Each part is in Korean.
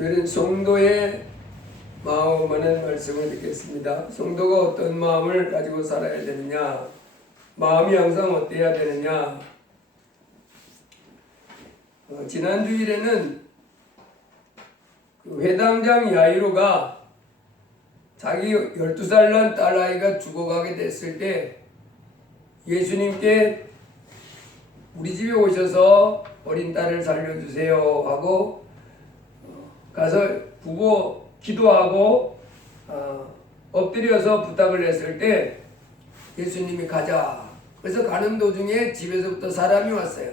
오늘은 성도의 마음 하는 말씀을 듣겠습니다. 성도가 어떤 마음을 가지고 살아야 되느냐, 마음이 항상 어때야 되느냐. 지난 주일에는 그 회당장 야이로가 자기 12살 난 딸아이가 죽어가게 됐을 때 예수님께 우리 집에 오셔서 어린 딸을 살려주세요 하고 가서 부고 기도하고 엎드려서 부탁을 했을 때 예수님이 가자. 그래서 가는 도중에 집에서부터 사람이 왔어요.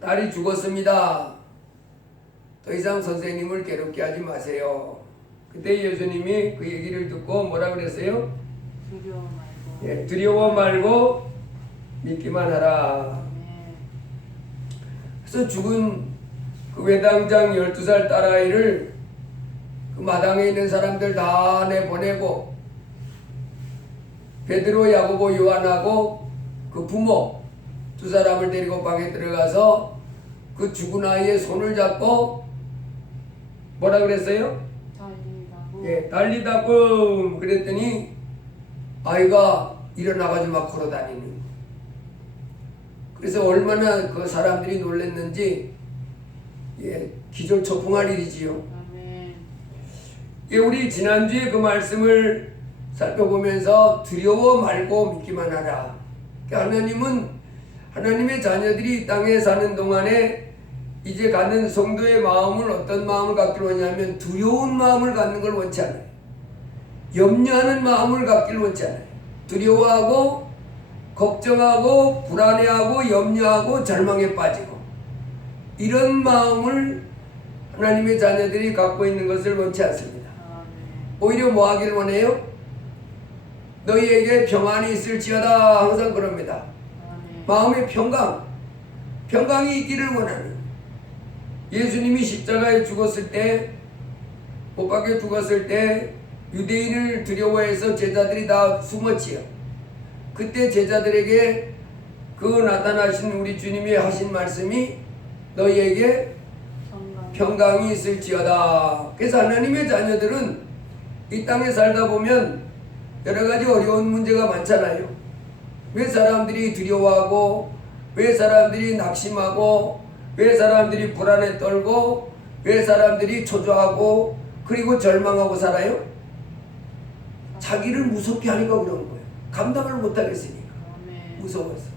딸이 죽었습니다. 더 이상 선생님을 괴롭게 하지 마세요. 그때 예수님이 그 얘기를 듣고 뭐라 그랬어요? 두려워 말고. 예, 두려워 말고 믿기만 하라. 그래서 죽은 그 회당장 12살 딸아이를 그 마당에 있는 사람들 다 내보내고 베드로, 야고보, 요한하고 그 부모 두 사람을 데리고 방에 들어가서 그 죽은 아이의 손을 잡고 뭐라 그랬어요? 달리다고. 예, 달리다고 그랬더니 아이가 일어나가지고 막 걸어다니는 거예요. 그래서 얼마나 그 사람들이 놀랐는지 기절초풍할 일이지요. 아멘. 우리 지난주에 그 말씀을 살펴보면서 두려워 말고 믿기만 하라. 하나님은 하나님의 자녀들이 이 땅에 사는 동안에 이제 갖는 성도의 마음을 어떤 마음을 갖기를 원하냐면 두려운 마음을 갖는 걸 원치 않아요. 염려하는 마음을 갖기를 원치 않아요. 두려워하고 걱정하고 불안해하고 염려하고 절망에 빠지고 이런 마음을 하나님의 자녀들이 갖고 있는 것을 원치 않습니다. 오히려 뭐 하기를 원해요? 너희에게 평안이 있을지어다 항상 그럽니다. 마음의 평강이 있기를 원하는. 예수님이 십자가에 죽었을 때, 못 박혀 죽었을 때 유대인을 두려워해서 제자들이 다 숨었지요. 그때 제자들에게 그 나타나신 우리 주님이 하신 말씀이 너희에게 평강이 있을지어다. 그래서 하나님의 자녀들은 이 땅에 살다 보면 여러 가지 어려운 문제가 많잖아요. 왜 사람들이 두려워하고, 왜 사람들이 낙심하고, 왜 사람들이 불안에 떨고, 왜 사람들이 초조하고, 그리고 절망하고 살아요? 자기를 무섭게 하니까 그런 거예요. 감당을 못하겠으니까. 무서워서.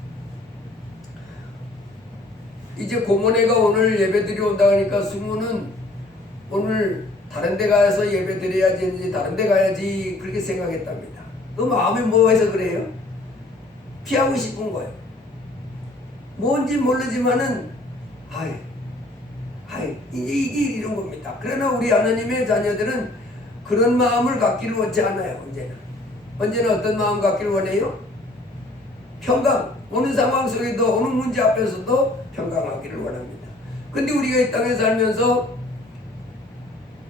이제 고모네가 오늘 예배 드려 온다 하니까 수모는 오늘 다른 데 가서 예배 드려야지, 다른 데 가야지 그렇게 생각했답니다. 그 마음이 뭐해서 그래요? 피하고 싶은 거예요. 뭔지 모르지만은 이게 이런 겁니다. 그러나 우리 하나님의 자녀들은 그런 마음을 갖기를 원치 않아요. 언제나 어떤 마음 갖기를 원해요? 평강. 어느 상황 속에도 어느 문제 앞에서도 평강하기를 원합니다. 근데 우리가 이 땅에 살면서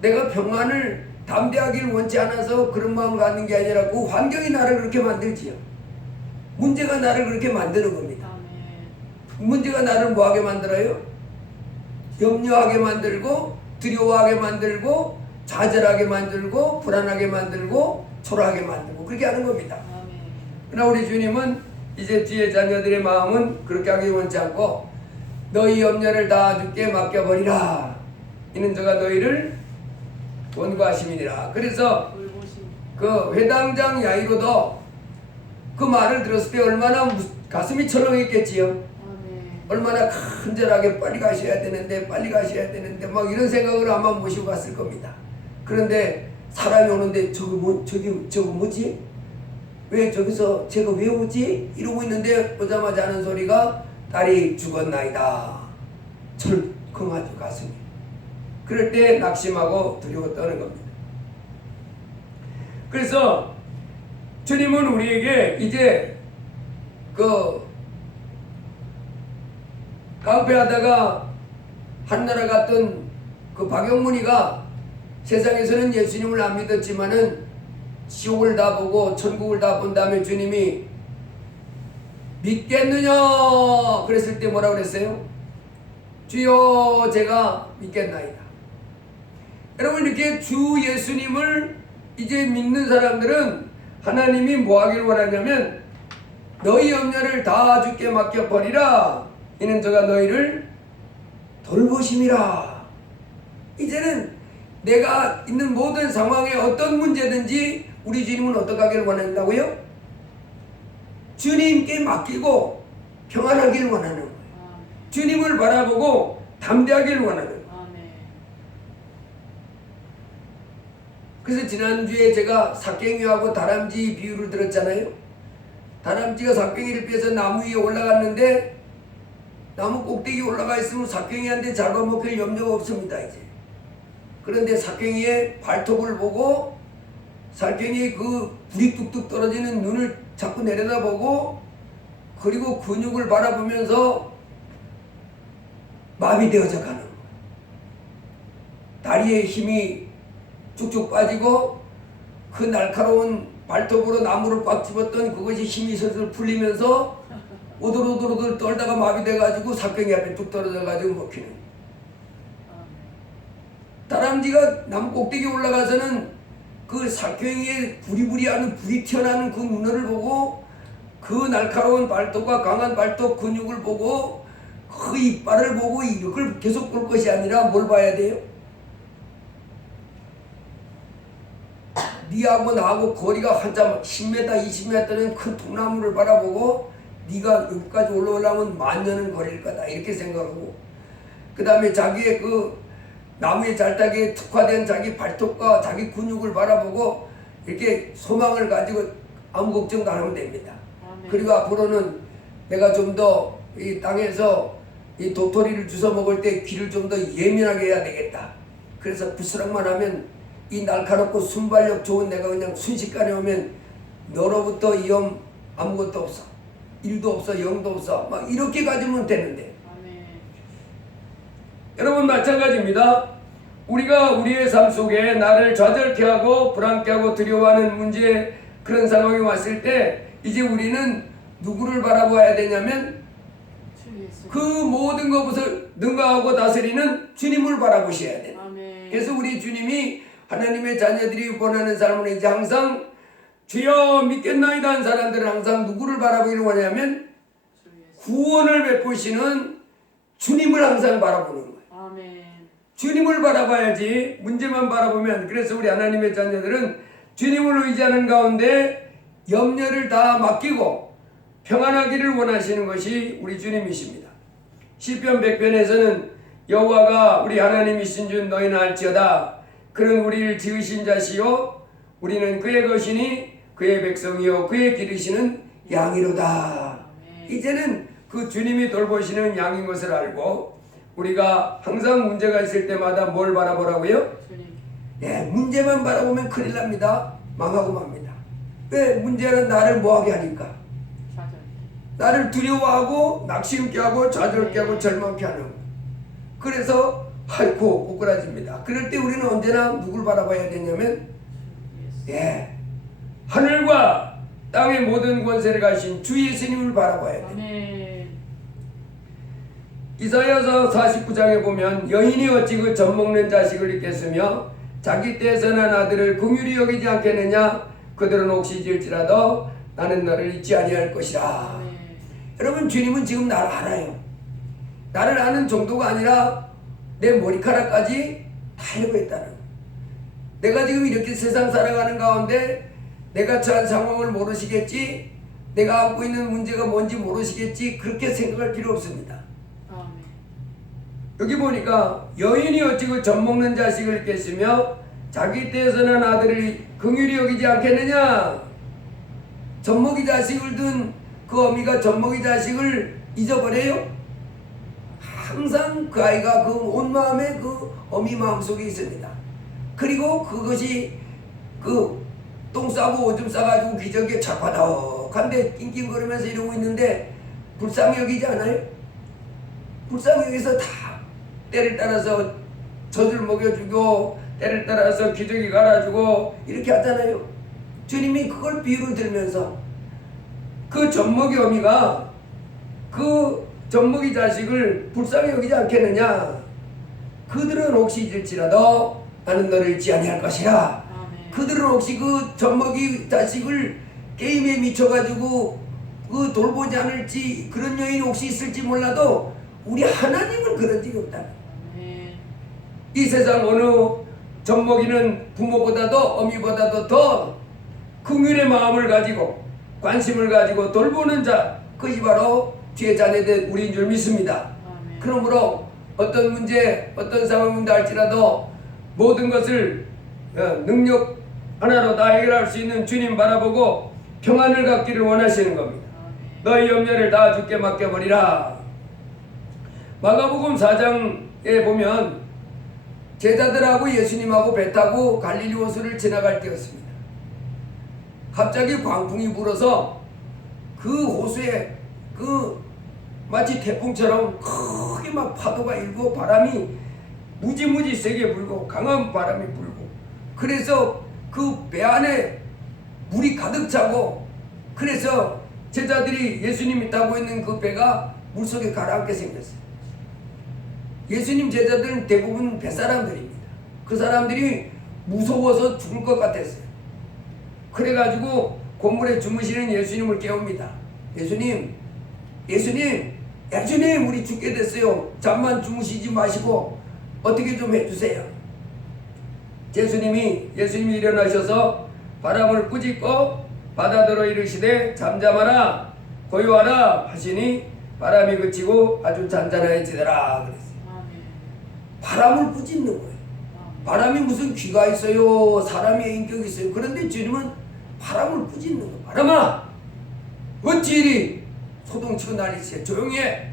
내가 평안을 담대하기를 원치 않아서 그런 마음을 갖는 게 아니라 그 환경이 나를 그렇게 만들지요. 문제가 나를 그렇게 만드는 겁니다. 문제가 나를 뭐하게 만들어요? 염려하게 만들고 두려워하게 만들고 좌절하게 만들고 불안하게 만들고 초라하게 만들고 그렇게 하는 겁니다. 그러나 우리 주님은 이제 뒤에 자녀들의 마음은 그렇게 하기 원치 않고 너희 염려를 다 주께 맡겨버리라. 이는 저가 너희를 원고하심이니라. 그래서 그 회당장 야이로도 그 말을 들었을 때 얼마나 가슴이 철렁했겠지요. 얼마나 간절하게 빨리 가셔야 되는데 막 이런 생각을 아마 모시고 갔을 겁니다. 그런데 사람이 오는데 저거 뭐지? 왜 저기서 제가 왜 오지? 이러고 있는데 오자마자 하는 소리가 딸이 죽었나이다. 철컹하죠 가슴이. 그럴 때 낙심하고 두려워 떠는 겁니다. 그래서 주님은 우리에게 이제 깡패하다가 한나라 갔던 그 박영문이가 세상에서는 예수님을 안 믿었지만은 지옥을 다 보고 천국을 다 본 다음에 주님이 믿겠느냐 그랬을 때 뭐라 그랬어요? 주여 제가 믿겠나이다. 여러분 이렇게 주 예수님을 이제 믿는 사람들은 하나님이 뭐 하길 원하냐면 너희 염려를 다 주께 맡겨버리라. 이는 저가 너희를 돌보심이라. 이제는 내가 있는 모든 상황에 어떤 문제든지 우리 주님은 어떻게 하길 원한다고요? 주님께 맡기고 평안하길 원하는 거예요. 주님을 바라보고 담대하길 원하는 거예요. 그래서 지난주에 제가 삭갱이하고 다람쥐 비유를 들었잖아요. 다람쥐가 삭갱이를 피해서 나무 위에 올라갔는데 나무 꼭대기에 올라가 있으면 삭갱이한테 잡아먹힐 염려가 없습니다. 이제 그런데 삭갱이의 발톱을 보고 삭갱이의 그 불이 뚝뚝 떨어지는 눈을 자꾸 내려다보고 그리고 근육을 바라보면서 마비되어져 가는 거예요. 다리에 힘이 쭉쭉 빠지고 그 날카로운 발톱으로 나무를 꽉 집었던 그것이 힘이 슬슬 풀리면서 오돌오돌오돌 떨다가 마비돼가지고 삭갱이 앞에 뚝 떨어져가지고 먹히는. 다람쥐가 나무 꼭대기 올라가서는 그 삭갱이의 부리부리하는 불이 튀어나오는 그 눈을 보고 그 날카로운 발톱과 강한 발톱 근육을 보고 그 이빨을 보고 이걸 계속 볼 것이 아니라 뭘 봐야 돼요? 니하고 나하고 거리가 한참 10m, 20m는 큰 통나무를 바라보고 네가 여기까지 올라오려면 만년은 걸릴 거다 이렇게 생각하고 그 다음에 자기의 그 나무의 잘따기에 특화된 자기 발톱과 자기 근육을 바라보고 이렇게 소망을 가지고 아무 걱정도 안 하면 됩니다. 그리고 앞으로는 내가 좀 더 이 땅에서 이 도토리를 주워 먹을 때 귀를 좀 더 예민하게 해야 되겠다. 그래서 부스럭만 하면 이 날카롭고 순발력 좋은 내가 그냥 순식간에 오면 너로부터 위험 아무것도 없어. 1도 없어 0도 없어 막 이렇게 가지면 되는데 여러분 마찬가지입니다. 우리가 우리의 삶 속에 나를 좌절케 하고 불안케 하고 두려워하는 문제 그런 상황이 왔을 때 이제 우리는 누구를 바라봐야 되냐면 그 모든 것을 능가하고 다스리는 주님을 바라보셔야 돼요. 그래서 우리 주님이 하나님의 자녀들이 원하는 삶은 이제 항상 주여 믿겠나이다 하는 사람들은 항상 누구를 바라보기를 원하냐면 구원을 베푸시는 주님을 항상 바라보는 거예요. 주님을 바라봐야지 문제만 바라보면 그래서 우리 하나님의 자녀들은 주님을 의지하는 가운데 염려를 다 맡기고 평안하기를 원하시는 것이 우리 주님이십니다. 시편 100편에서는 여호와가 우리 하나님이신 줄 너희는 알지어다. 그는 우리를 지으신 자시요 우리는 그의 것이니 그의 백성이요 그의 기르시는 양이로다. 이제는 그 주님이 돌보시는 양인 것을 알고 우리가 항상 문제가 있을 때마다 뭘 바라보라고요? 예, 문제만 바라보면 큰일 납니다. 망하고 맙니다. 왜? 문제는 나를 뭐하게 하니까 나를 두려워하고 낙심케 하고 좌절케 하고 절망케 하는 거예요. 그래서 아이고 오그라집니다. 그럴 때 우리는 언제나 누굴 바라봐야 되냐면 예, 하늘과 땅의 모든 권세를 가신 주 예수님을 바라봐야 돼요. 이사야서 49장에 보면 여인이 어찌 그 젖먹는 자식을 잊겠으며 자기 때에서 난 아들을 긍휼히 여기지 않겠느냐. 그들은 혹시 지을지라도 나는 너를 잊지 아니할 것이라. 여러분 주님은 지금 나를 알아요. 나를 아는 정도가 아니라 내 머리카락까지 다 알고 있다는 거예요. 내가 지금 이렇게 세상 살아가는 가운데 내가 처한 상황을 모르시겠지, 내가 안고 있는 문제가 뭔지 모르시겠지, 그렇게 생각할 필요 없습니다. 여기 보니까 여인이 어찌 그 젖먹는 자식을 잊겠으며 자기 때에서 난 아들을 긍휼히 여기지 않겠느냐. 젖먹이 자식을 둔 그 어미가 젖먹이 자식을 잊어버려요? 항상 그 아이가 그 온 마음에 그 어미 마음속에 있습니다. 그리고 그것이 그 똥 싸고 오줌 싸가지고 기저귀에 착바닥한데 낑낑거리면서 이러고 있는데 불쌍히 여기지 않아요? 불쌍히 여기서 다 때를 따라서 젖을 먹여주고 때를 따라서 기저귀 갈아주고 이렇게 하잖아요. 주님이 그걸 비유로 들면서 그 젖먹이 어미가 그 젖먹이 자식을 불쌍히 여기지 않겠느냐. 그들은 혹시 잊을지라도 나는 너를 잊지 아니할 것이라. 아멘. 그들은 혹시 그 젖먹이 자식을 게임에 미쳐가지고 그 돌보지 않을지 그런 여인이 혹시 있을지 몰라도 우리 하나님은 그런 적이 없다. 아멘. 이 세상 어느 젖먹이는 부모보다도 어미보다도 더 긍휼의 마음을 가지고 관심을 가지고 돌보는 자, 그것이 바로 뒤에 자녀된 우리인 줄 믿습니다. 아멘. 그러므로 어떤 문제, 어떤 상황인다 할지라도 모든 것을 능력 하나로 다 해결할 수 있는 주님 바라보고 평안을 갖기를 원하시는 겁니다. 아멘. 너희 염려를 다 주께 맡겨버리라. 마가복음 4장에 보면 제자들하고 예수님하고 배 타고 갈릴리 호수를 지나갈 때였습니다. 갑자기 광풍이 불어서 그 호수에 마치 태풍처럼 크게 막 파도가 일고 바람이 무지무지 세게 불고 강한 바람이 불고, 그래서 그 배 안에 물이 가득 차고, 그래서 제자들이 예수님이 타고 있는 그 배가 물속에 가라앉게 생겼어요. 예수님 제자들은 대부분 뱃사람들입니다. 그 사람들이 무서워서 죽을 것 같았어요. 그래가지고 곤물에 주무시는 예수님을 깨웁니다. 예수님 우리 죽게 됐어요. 잠만 주무시지 마시고 어떻게 좀 해주세요. 예수님이 일어나셔서 바람을 꾸짖고 바다더러 이르시되 잠잠하라 고요하라 하시니 바람이 그치고 아주 잔잔해지더라 그랬어요. 아멘. 바람을 꾸짖는 거예요. 바람이 무슨 귀가 있어요? 사람의 인격이 있어요? 그런데 주님은 바람을 꾸짖는 거예요. 바람아, 어찌 이리 소동치고 난리치게 조용히 해.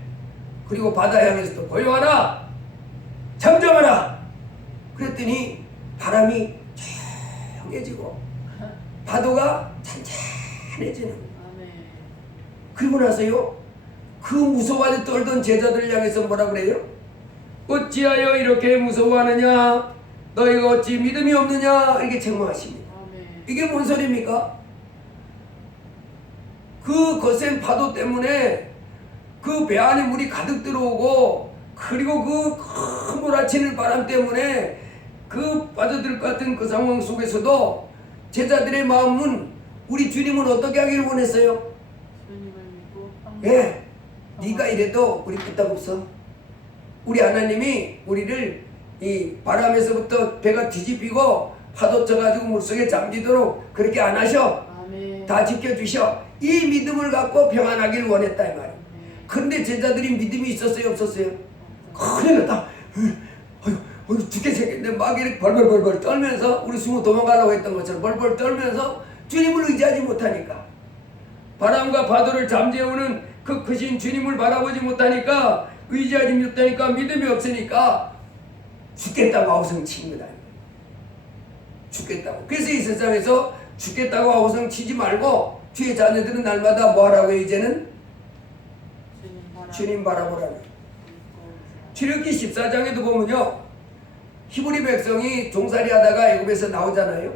그리고 바다 향해서 또 고요하라, 잠잠하라. 그랬더니 바람이 조용해지고 파도가 잔잔해지는 거예요. 아멘. 그리고 나서요, 그 무서워하여 떨던 제자들을 향해서 뭐라 그래요? 어찌하여 이렇게 무서워하느냐? 너희가 어찌 믿음이 없느냐? 이렇게 책망하십니다. 아멘. 이게 뭔 소리입니까? 그 거센 파도 때문에 그 배 안에 물이 가득 들어오고, 그리고 그 큰 몰아치는 바람 때문에 그 빠져들 것 같은 그 상황 속에서도 제자들의 마음은, 우리 주님은 어떻게 하기를 원했어요? 주님을 믿고 예, 네가 이래도 우리 끄떡없어. 우리 하나님이 우리를 이 바람에서부터 배가 뒤집히고 파도 쳐가지고 물속에 잠기도록 그렇게 안 하셔. 아멘. 다 지켜주셔. 이 믿음을 갖고 평안하기를 원했다 이 말이에요. 근데 제자들이 믿음이 있었어요, 없었어요? 큰일 났다. 죽게 생겼네. 막 이렇게 벌벌벌벌 떨면서, 우리 숨어 도망가려고 했던 것처럼 벌벌 떨면서 주님을 의지하지 못하니까, 바람과 파도를 잠재우는 그 크신 주님을 바라보지 못하니까, 의지하지 못하니까, 믿음이 없으니까 죽겠다고 아우성치는 거다. 죽겠다고. 그래서 이 세상에서 죽겠다고 아우성치지 말고 주의 자녀들은 날마다 뭐 하라고요? 이제는 주님 바라보라는. 출애굽기 14장에도 보면요, 히브리 백성이 종살이 하다가 애굽에서 나오잖아요.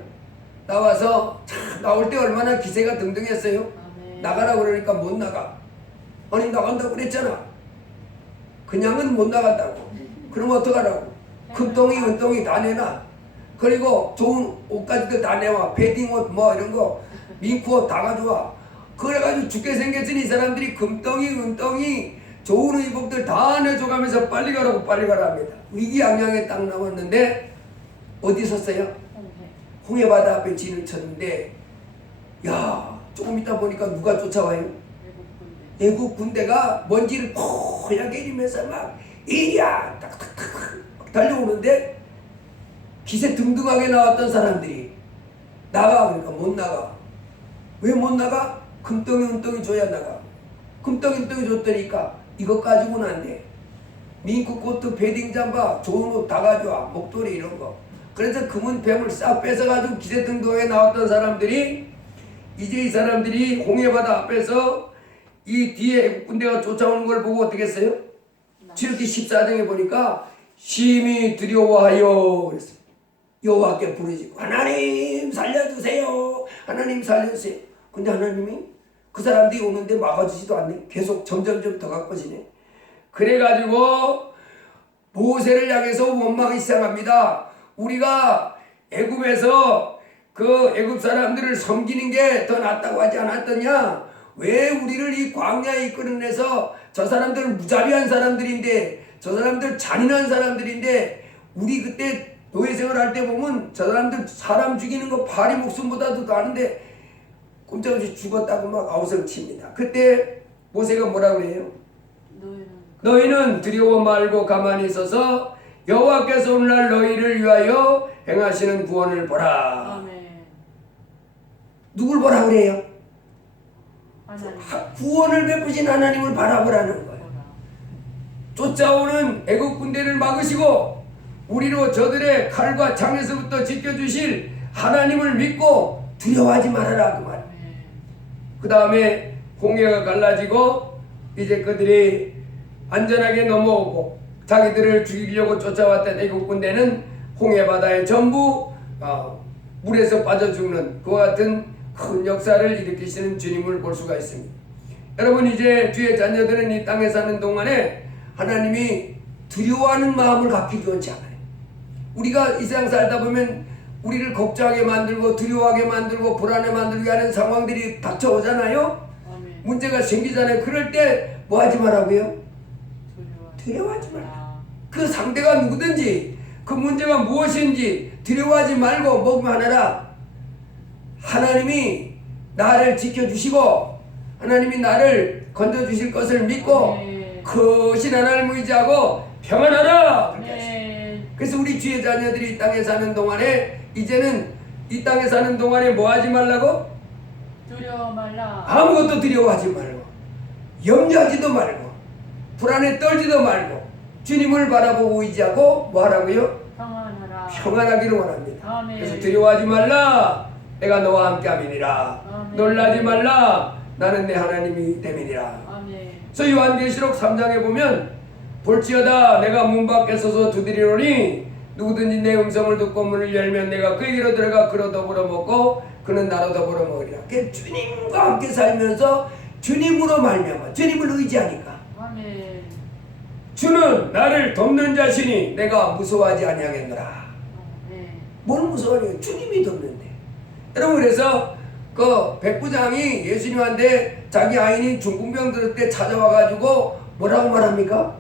나와서 참 나올 때 얼마나 기세가 등등했어요. 아멘. 나가라고 그러니까 못 나가. 아니 나간다고 그랬잖아. 그냥은 못 나간다고. 그럼 어떡하라고? 금덩이 은덩이 다 내놔. 그리고 좋은 옷까지도 다 내와. 패딩옷 뭐 이런 거 민크옷 다 가져와. 그래가지고 죽게 생겼으니 이 사람들이 금덩이 은덩이 좋은 의복들 다 내줘가면서 빨리 가라고 빨리 가라 합니다. 위기양양에 딱 나왔는데 어디 섰어요? 홍해바다 앞에 진을 쳤는데, 야, 조금 있다 보니까 누가 쫓아와요? 애국 군대가 먼지를 포얗게 일으면서 막 이리야 탁탁탁 달려오는데, 기세 등등하게 나왔던 사람들이 나가. 그러니까 못 나가. 왜 못 나가? 금덩이 은덩이 줘야 나가. 금덩이 은덩이 줬더니까 이것 가지고는 안 돼. 민크 코트, 패딩 잠바, 좋은 옷 다 가져와. 목도리 이런 거. 그래서 금은 뱀을 싹 뺏어가지고 기세등등하게 나왔던 사람들이, 이제 이 사람들이 홍해바다 앞에서 이 뒤에 애국 군대가 쫓아오는 걸 보고 어떻게 했어요? 출애굽기 14장에 보니까 심히 두려워하여 그랬어요. 여호와께 부르짖고 하나님 살려주세요. 하나님 살려주세요. 근데 하나님이 그 사람들이 오는데 막아주지도 않네. 계속 점점점 더 가까워지네. 그래가지고 모세를 향해서 원망이 시작합니다. 우리가 애굽에서 그 애굽 사람들을 섬기는 게 더 낫다고 하지 않았더냐? 왜 우리를 이 광야에 이끌어내서 저 사람들은 무자비한 사람들인데 저 사람들 잔인한 사람들인데 우리 그때 노예 생활할 때 보면 저 사람들 사람 죽이는 거 파리 목숨보다도 더 하는데 꼼짝없이 죽었다고 막 아우성 칩니다. 그때 모세가 뭐라 그래요? 너희는 두려워 말고 가만히 있어서 여호와께서 오늘날 너희를 위하여 행하시는 구원을 보라. 아멘. 누굴 보라 그래요? 하나님. 구원을 베푸신 하나님을 바라보라는 거예요. 쫓아오는 애국 군대를 막으시고 우리로 저들의 칼과 창에서부터 지켜주실 하나님을 믿고 두려워하지 말아라 그 말. 그 다음에 홍해가 갈라지고 이제 그들이 안전하게 넘어오고 자기들을 죽이려고 쫓아왔던 애국 군대는 홍해 바다에 전부 물에서 빠져 죽는 그와 같은 큰 역사를 일으키시는 주님을 볼 수가 있습니다. 여러분 이제 주의 자녀들은 이 땅에 사는 동안에 하나님이 두려워하는 마음을 갖기 원치 않아요. 우리가 이 세상 살다 보면 우리를 걱정하게 만들고 두려워하게 만들고 불안해 만들게 하는 상황들이 닥쳐오잖아요. 아멘. 문제가 생기잖아요. 그럴 때 뭐 하지 말라고요? 두려워하지 말라. 그 상대가 누구든지 그 문제가 무엇인지 두려워하지 말고 뭐만 하라. 하나님이 나를 지켜주시고 하나님이 나를 건져주실 것을 믿고 크신 하나님을 의지하고 평안하라. 그렇게 하십니다. 그래서 우리 주의 자녀들이 이 땅에 사는 동안에 이제는 이 땅에 사는 동안에 뭐 하지 말라고? 두려워 말라. 아무것도 두려워하지 말고 염려하지도 말고 불안에 떨지도 말고 주님을 바라보고 의지하고 뭐 하라고요? 평안하라. 평안하기를 원합니다. 아멘. 그래서 두려워하지 말라. 내가 너와 함께 함이니라. 아멘. 놀라지 말라. 나는 내 하나님이 됨이니라. 아멘. 그래서 요한계시록 3장에 보면 볼지어다 내가 문 밖에 서서 두드리노니 누구든지 내 음성을 듣고 문을 열면 내가 그에게로 들어가 그로 더불어 먹고 그는 나로 더불어 먹으리라. 그 주님과 함께 살면서 주님으로 말미암아 주님을 의지하니까 아멘. 주는 나를 돕는 자시니 내가 무서워하지 아니하겠노라. 아멘. 뭘 무서워하냐? 주님이 돕는데. 여러분 그래서 그 백부장이 예수님한테 자기 아인인 중풍병 들을 때 찾아와가지고 뭐라고 말합니까?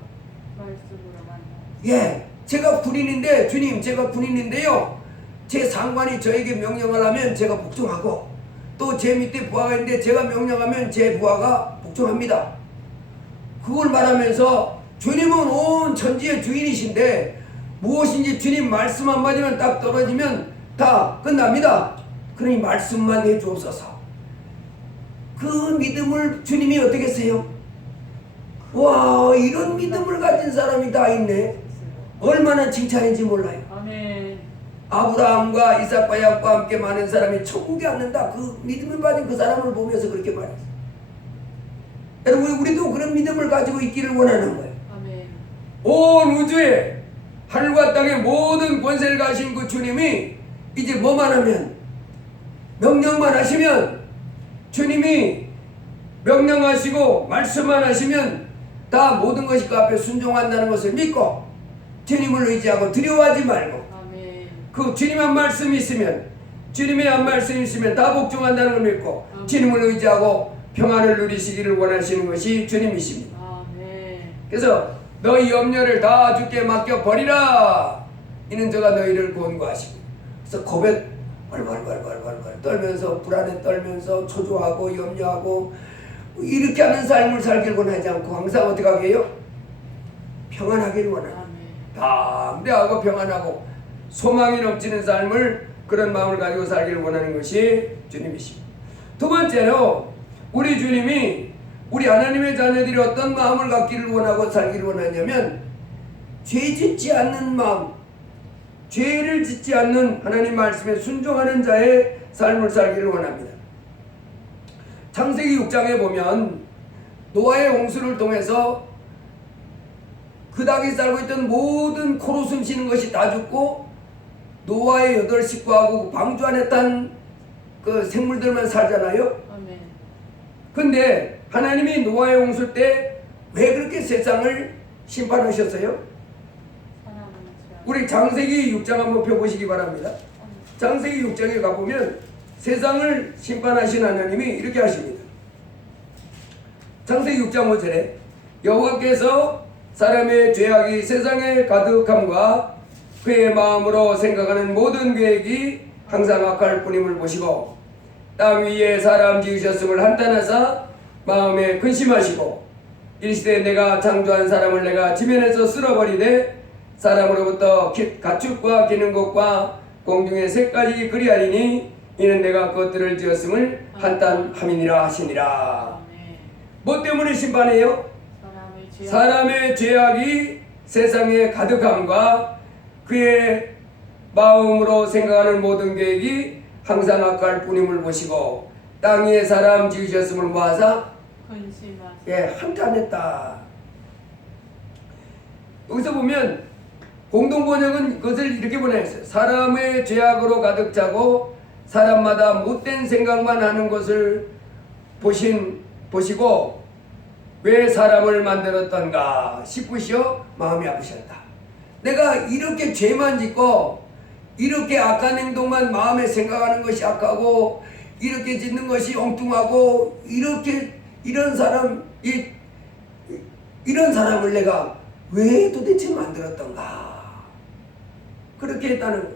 말씀으로 만나. 예, 제가 군인인데 주님 제가 군인인데요 제 상관이 저에게 명령을 하면 제가 복종하고 또 제 밑에 부하가 있는데 제가 명령하면 제 부하가 복종합니다. 그걸 말하면서 주님은 온 천지의 주인이신데 무엇인지 주님 말씀 한마디만 딱 떨어지면 다 끝납니다. 그러니 말씀만 해주옵소서. 그 믿음을 주님이 어떻게 했어요? 와, 이런 믿음을 가진 사람이 다 있네. 얼마나 칭찬인지 몰라요. 아멘. 아브라함과 이삭과 야곱과 함께 많은 사람이 천국에 앉는다. 그 믿음을 가진 그 사람을 보면서 그렇게 말했어요. 여러분 우리도 그런 믿음을 가지고 있기를 원하는 거예요. 아멘. 온 우주에 하늘과 땅의 모든 권세를 가신 그 주님이 이제 뭐만 하면 명령만 하시면 주님이 명령하시고 말씀만 하시면 다 모든 것이 그 앞에 순종한다는 것을 믿고 주님을 의지하고 두려워하지 말고 아멘. 그 주님 한 말씀이 있으면 주님의 한 말씀이 있으면 다 복종한다는 걸 믿고 주님을 의지하고 평안을 누리시기를 원하시는 것이 주님이십니다. 아멘. 그래서 너희 염려를 다 주께 맡겨 버리라. 이는 저가 너희를 권고하시고. 그래서 고백 벌벌 떨면서 불안에 떨면서 초조하고 염려하고 이렇게 하는 삶을 살길 원하지 않고 항상 어떻게 하게 해요? 평안하기를 원합니다. 담대하고 평안하고 소망이 넘치는 삶을 그런 마음을 가지고 살기를 원하는 것이 주님이십니다. 두 번째로 우리 주님이 우리 하나님의 자녀들이 어떤 마음을 갖기를 원하고 살기를 원하냐면 죄 짓지 않는 마음, 죄를 짓지 않는 하나님 말씀에 순종하는 자의 삶을 살기를 원합니다. 창세기 6장에 보면 노아의 홍수를 통해서 그 닭이 살고 있던 모든 코로 숨쉬는 것이 다 죽고 노아의 8 식구하고 방주 안에 탄 그 생물들만 살잖아요. 아멘. 근데 하나님이 노아의 홍수 때 왜 그렇게 세상을 심판하셨어요? 사랑하는 자. 우리 장세기 6장 한번 펴보시기 바랍니다. 장세기 6장에 가보면 세상을 심판하신 하나님이 이렇게 하십니다. 장세기 6장 5절에 여호와께서 사람의 죄악이 세상에 가득함과 그의 마음으로 생각하는 모든 계획이 항상 악할 뿐임을 보시고 땅 위에 사람 지으셨음을 한탄하사 마음에 근심하시고 일시되 내가 창조한 사람을 내가 지면에서 쓸어버리되 사람으로부터 가축과 기는 것과 공중의 새까지 그리하리니 이는 내가 그것들을 지었음을 한탄함이니라 하시니라. 뭐 때문에 심판해요? 사람의 죄악이 세상에 가득함과 그의 마음으로 생각하는 모든 계획이 항상 악할 뿐임을 보시고 땅 위에 사람 지으셨음을 모아사 한탄했다. 여기서 보면 공동번역은 그것을 이렇게 번역했어요. 사람의 죄악으로 가득 차고 사람마다 못된 생각만 하는 것을 보시고 왜 사람을 만들었던가 싶으시어 마음이 아프셨다. 내가 이렇게 죄만 짓고 이렇게 악한 행동만 마음에 생각하는 것이 악하고 이렇게 짓는 것이 엉뚱하고 이런 사람을 내가 왜 도대체 만들었던가 그렇게 했다는 거예요.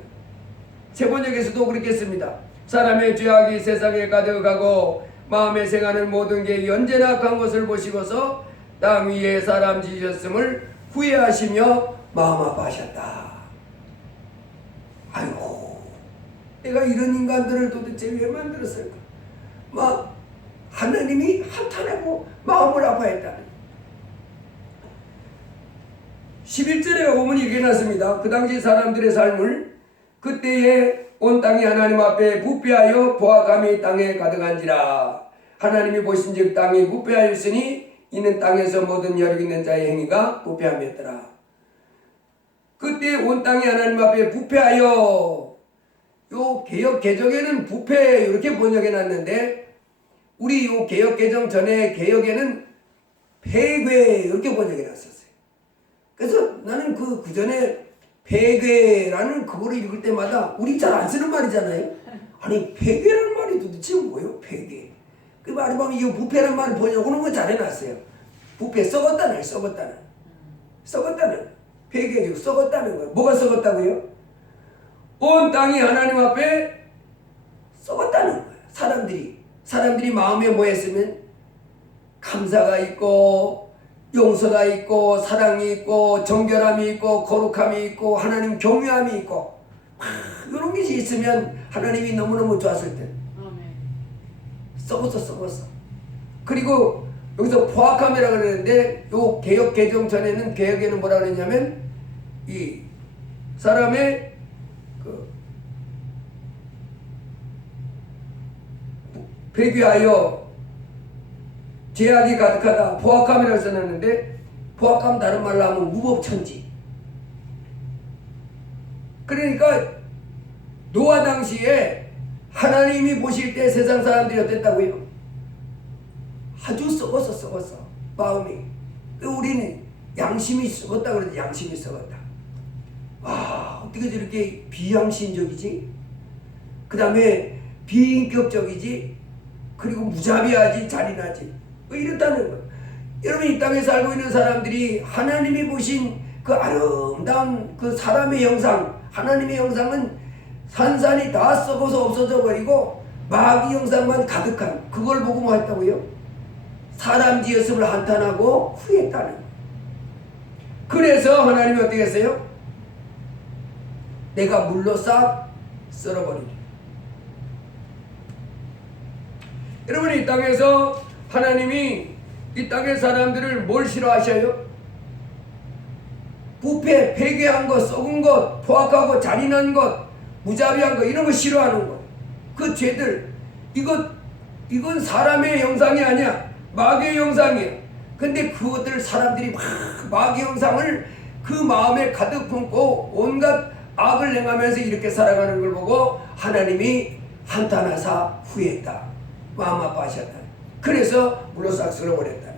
세 번역에서도 그렇게 했습니다. 사람의 죄악이 세상에 가득하고 마음에 생하는 모든 게 언제나 악한 것을 보시고서 땅 위에 사람 지으셨음을 후회하시며 마음 아파하셨다. 아이고 내가 이런 인간들을 도대체 왜 만들었을까? 하나님이 한탄하고 마음을 아파했다. 11절에 보면 이렇게 났습니다. 그 당시 사람들의 삶을 그때에 온 땅이 하나님 앞에 부패하여 포악함이 땅에 가득한지라. 하나님이 보신즉 땅이 부패하였으니 이는 땅에서 모든 여력 있는 자의 행위가 부패함이었더라. 그때 온 땅이 하나님 앞에 부패하여, 요 개역 개정에는 부패 이렇게 번역해 놨는데 우리 요 개역 개정 전에 개역에는 폐괴 이렇게 번역해 놨었어요. 그래서 나는 그 전에 폐괴라는 그거를 읽을 때마다 우리 잘 안 쓰는 말이잖아요. 아니 폐괴라는 말이 도대체 뭐예요? 폐괴. 그 말이 보면 이 부패라는 말을 번역하는 거 잘 해놨어요. 부패 썩었다는 썩었다는 폐괴죠. 썩었다는 거예요. 뭐가 썩었다고요? 온 땅이 하나님 앞에 썩었다는 거예요. 사람들이 마음에 뭐 했으면 감사가 있고 용서가 있고 사랑이 있고 정결함이 있고 거룩함이 있고 하나님 경외함이 있고 이런 것이 있으면 하나님이 너무너무 좋았을 때 썩었어. 그리고 여기서 포악함이라고 그러는데 요 개역 개정 전에는 개역에는 뭐라 그랬냐면 이 사람의 폐괴하여 죄악이 가득하다. 포악함이라고 써놨는데 포악함 다른 말로 하면 무법천지. 그러니까 노아 당시에 하나님이 보실 때 세상 사람들이 어땠다고요? 아주 썩었어 마음이. 우리는 양심이 썩었다 그러지. 양심이 썩었다. 와 어떻게 저렇게 비양심적이지? 그 다음에 비인격적이지? 그리고 무자비하지 잔인하지 이렇다는 거예요. 여러분 이 땅에 살고 있는 사람들이 하나님이 보신 그 아름다운 그 사람의 형상, 하나님의 형상은 산산이 다 썩어서 없어져 버리고 마귀 형상만 가득한 그걸 보고 뭐 했다고요? 사람 지었음을 한탄하고 후회했다는 거예요. 그래서 하나님이 어떻게 했어요? 내가 물로 싹 썰어버리리. 여러분 이 땅에서 하나님이 이 땅의 사람들을 뭘 싫어하셔요? 부패, 폐괴한 것, 썩은 것, 포악하고 잔인한 것, 무자비한 것 이런 거 싫어하는 것. 그 죄들 이건 사람의 형상이 아니야. 마귀의 형상이야. 근데 그것들 사람들이 마귀의 형상을 그 마음에 가득 품고 온갖 악을 행하면서 이렇게 살아가는 걸 보고 하나님이 한탄하사 후회했다. 마음 아파하셨다. 그래서 물로 싹 쓸어버렸다.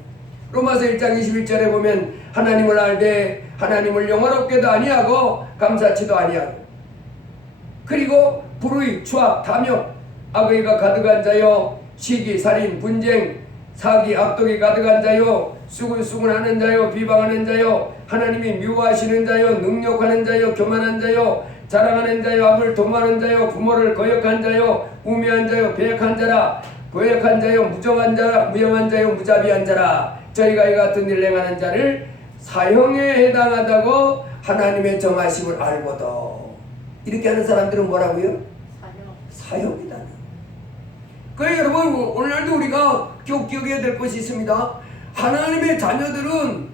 로마서 1장 21절에 보면 하나님을 알되 하나님을 영화롭게도 아니하고 감사치도 아니하고 그리고 불의, 추악, 탐욕, 악의가 가득한 자요 시기, 살인, 분쟁, 사기, 악독이 가득한 자요 수군수군하는 자요 비방하는 자요 하나님이 미워하시는 자요 능욕하는 자요 교만한 자요 자랑하는 자요 악을 도모하는 자요 부모를 거역한 자요 우매한 자요 배역한 자라 고역한 자요 무정한 자라 무용한 자요 무자비한 자라 저희가 이 같은 일을 행하는 자를 사형에 해당하다고 하나님의 정하심을 알고도 이렇게 하는 사람들은 뭐라고요? 사형이다. 그러니까 여러분 오늘날도 우리가 기억해야 될 것이 있습니다. 하나님의 자녀들은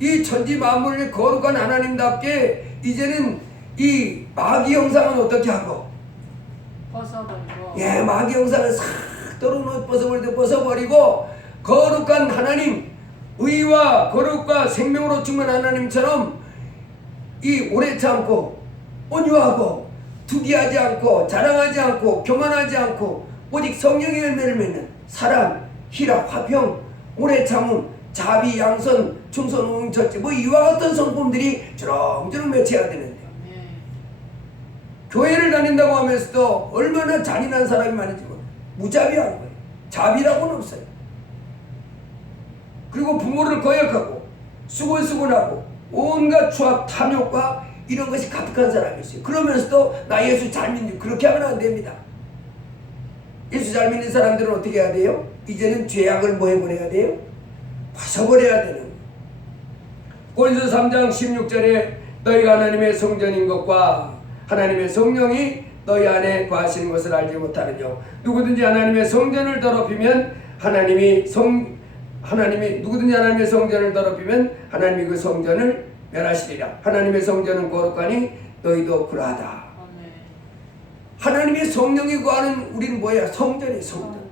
이 천지 만물의 거룩한 하나님답게 이제는 이 마귀 형상은 어떻게 하고 벗어버리고 마귀 형상을 싹 벗어버리고 거룩한 하나님 의와 거룩과 생명으로 충만한 하나님처럼 이 오래 참고 온유하고 투기하지 않고 자랑하지 않고 교만하지 않고 오직 성령의 열매를 맺는 사랑, 희락, 화평, 오래 참음, 자비, 양선, 충성, 웅, 절제 이와 같은 성품들이 주렁주렁 맺혀야 되는데 교회를 다닌다고 하면서도 얼마나 잔인한 사람이 많은지 무자비한 거예요. 자비라고는 없어요. 그리고 부모를 거역하고 수군수군하고 온갖 추악, 탐욕과 이런 것이 가득한 사람이 있어요. 그러면서도 나 예수 잘 믿는 그렇게 하면 안 됩니다. 예수 잘 믿는 사람들은 어떻게 해야 돼요? 이제는 죄악을 뭐 해버려야 돼요? 벗어버려야 되는 거예요. 고린도서 3장 16절에 너희가 하나님의 성전인 것과 하나님의 성령이 너희 안에 거하시는 것을 알지 못하느냐. 누구든지 하나님의 성전을 더럽히면 하나님이 누구든지 하나님의 성전을 더럽히면 하나님이 그 성전을 멸하시리라. 하나님의 성전은 거룩하니 너희도 그러하다. 하나님의 성령이 거하는 우리는 뭐야? 성전이에요.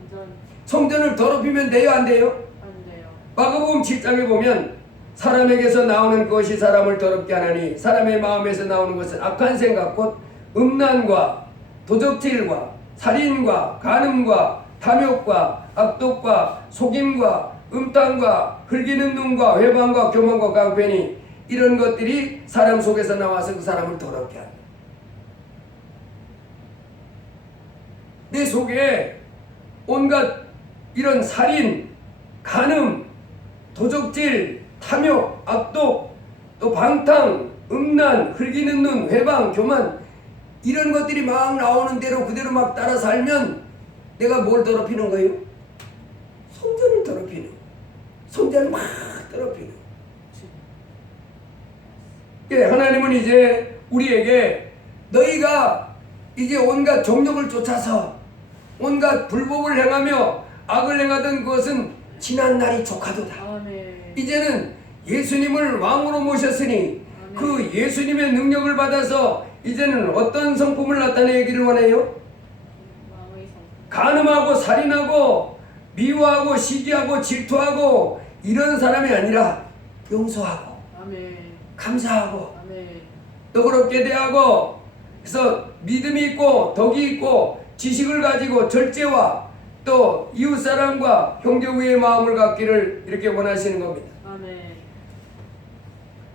성전을 더럽히면 돼요? 안 돼요? 안 돼요. 마가복음 7장에 보면 사람에게서 나오는 것이 사람을 더럽게 하나니 사람의 마음에서 나오는 것은 악한 생각 곧 음란과 도적질과 살인과 간음과 탐욕과 악독과 속임과 음탕과 흘기는 눈과 회방과 교만과 깡패니 이런 것들이 사람 속에서 나와서 그 사람을 더럽게 한다. 내 속에 온갖 이런 살인, 간음, 도적질, 탐욕, 악독, 또 방탕, 음란, 흘기는 눈, 회방, 교만 이런 것들이 막 나오는 대로 그대로 막 따라 살면 내가 뭘 더럽히는 거예요? 성전을 더럽히는 거예요. 성전을 막 더럽히는 거예요. 예, 하나님은 이제 우리에게 너희가 이제 온갖 정욕을 쫓아서 온갖 불법을 행하며 악을 행하던 것은 지난 날이 족하도다. 이제는 예수님을 왕으로 모셨으니 그 예수님의 능력을 받아서 이제는 어떤 성품을 나타내기를 원해요? 간음하고 살인하고 미워하고 시기하고 질투하고 이런 사람이 아니라 용서하고 감사하고 너그럽게 대하고 그래서 믿음이 있고 덕이 있고 지식을 가지고 절제와 또 이웃사랑과 형제우애의 마음을 갖기를 이렇게 원하시는 겁니다.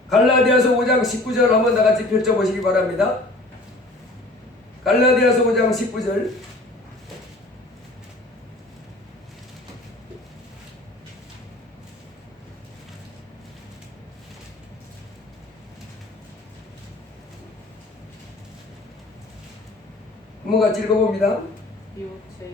갈라디아서 5장 19절 한번 다 같이 펼쳐보시기 바랍니다. 갈라디아서 5장 19절 한번 같이 읽어봅니다.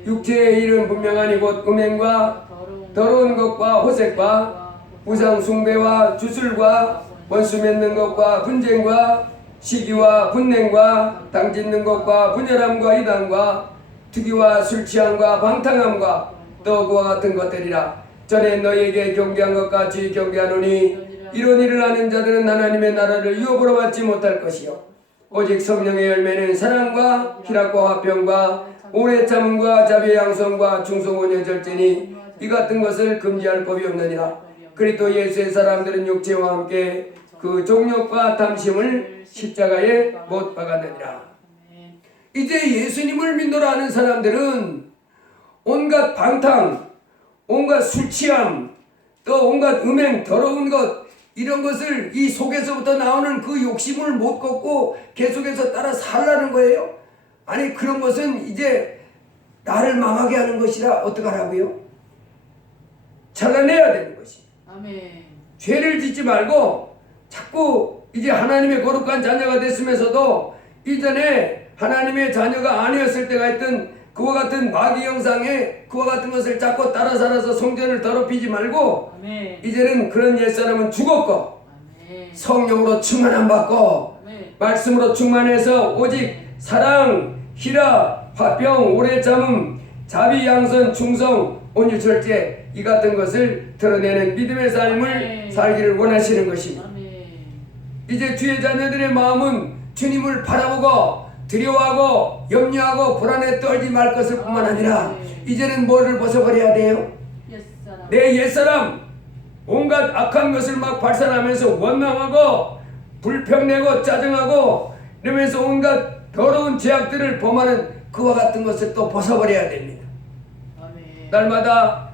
육체의 일은 분명하니 곧 음행과 더러운 것과 호색과 우상 숭배와 주술과 원수 맺는 것과 분쟁과 시기와 분냉과 당짓는 것과 분열함과 이단과 투기와 술 취함과 방탕함과 또 그와 같은 것들이라. 전에 너희에게 경계한 것 같이 경계하노니 이런 일을 하는 자들은 하나님의 나라를 유업으로 받지 못할 것이요 오직 성령의 열매는 사랑과 희락과 화평과 오래 참음과 자비의 양성과 충성 온유 절제니 이 같은 것을 금지할 법이 없느니라. 그리스도 예수의 사람들은 육체와 함께 그 종욕과 탐심을 십자가에 못 박았느니라. 이제 예수님을 믿노라 하는 사람들은 온갖 방탕, 온갖 술 취함, 또 온갖 음행, 더러운 것, 이런 것을 이 속에서부터 나오는 그 욕심을 못 걷고 계속해서 따라 살라는 거예요. 아니 그런 것은 이제 나를 망하게 하는 것이라 어떡하라고요? 잘라내야 되는 것이. 아멘. 죄를 짓지 말고 자꾸 이제 하나님의 거룩한 자녀가 됐으면서도 이전에 하나님의 자녀가 아니었을 때가 있던 그와 같은 마귀 형상에 그와 같은 것을 자꾸 따라 살아서 성전을 더럽히지 말고 아멘. 이제는 그런 옛사람은 죽었고 아멘. 성령으로 충만함 받고 아멘. 말씀으로 충만해서 오직 사랑, 희락, 화평, 오래 참음, 자비, 양선, 충성, 온유, 절제 이 같은 것을 드러내는 믿음의 삶을 아멘. 살기를 원하시는 것입니다. 아멘. 이제 주의 자녀들의 마음은 주님을 바라보고 두려워하고 염려하고 불안에 떨지 말 것을 뿐만 아니라 이제는 뭐를 벗어버려야 돼요? 옛사람. 내 옛사람 온갖 악한 것을 막 발산하면서 원망하고 불평내고 짜증하고 이러면서 온갖 더러운 죄악들을 범하는 그와 같은 것을 또 벗어버려야 됩니다. 아멘. 날마다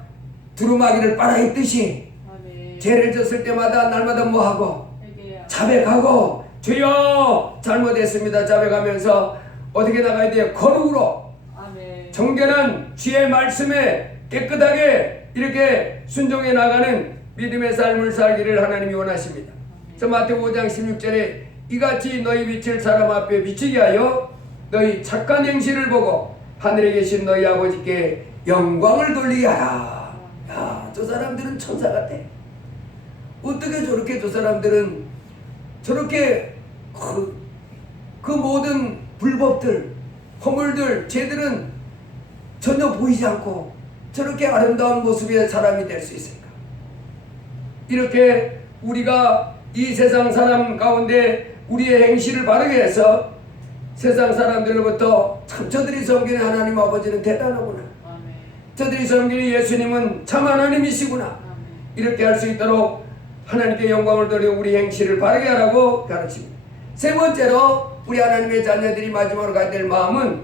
두루마기를 빨아입듯이 아멘. 죄를 졌을 때마다 날마다 뭐하고 회개야. 자백하고 주여 잘못했습니다. 자백하면서 어떻게 나가야 돼요? 거룩으로 아멘. 정결한 주의 말씀에 깨끗하게 이렇게 순종해 나가는 믿음의 삶을 살기를 하나님이 원하십니다. 저 마태복음 5장 16절에 이같이 너희 빛을 사람 앞에 비치게 하여 너희 착한 행실을 보고 하늘에 계신 너희 아버지께 영광을 돌리게 하라. 야, 저 사람들은 천사 같아. 어떻게 저렇게 저 사람들은 저렇게 그 모든 불법들, 허물들, 죄들은 전혀 보이지 않고 저렇게 아름다운 모습의 사람이 될 수 있을까? 이렇게 우리가 이 세상 사람 가운데 우리의 행실을 바르게 해서 세상 사람들로부터 참 저들이 섬기는 하나님 아버지는 대단하구나. 아멘. 저들이 섬기는 예수님은 참 하나님이시구나. 아멘. 이렇게 할 수 있도록 하나님께 영광을 돌려 우리 행실을 바르게 하라고 가르칩니다. 세 번째로 우리 하나님의 자녀들이 마지막으로 가야 될 마음은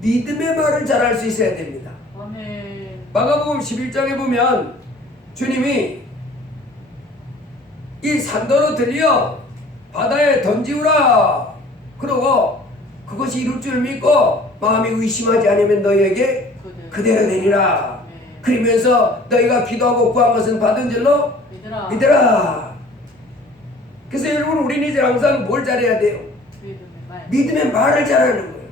믿음의 말을 잘할 수 있어야 됩니다. 아멘. 마가복음 11장에 보면 주님이 이 산더러 들려 바다에 던지우라 그러고 그것이 이룰 줄 믿고 마음이 의심하지 않으면 너희에게 그대로 되리라. 그러면서 너희가 기도하고 구한 것은 받은 줄로 믿으라. 믿으라. 그래서 여러분 우리는 이제 항상 뭘 잘해야 돼요? 믿음의 말. 믿음의 말을 잘하는 거예요.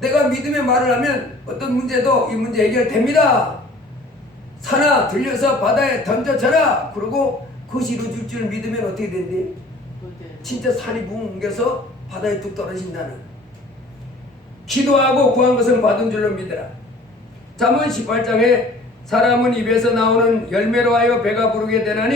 내가 믿음의 말을 하면 어떤 문제도 이 문제 해결됩니다. 산아 들려서 바다에 던져져라. 그러고 그것이 이루어질 줄 믿으면 어떻게 된대? 진짜 산이 붕 옮겨서 바다에 뚝 떨어진다는. 기도하고 구한 것은 받은 줄로 믿으라. 잠언 18장에 사람은 입에서 나오는 열매로 하여 배가 부르게 되나니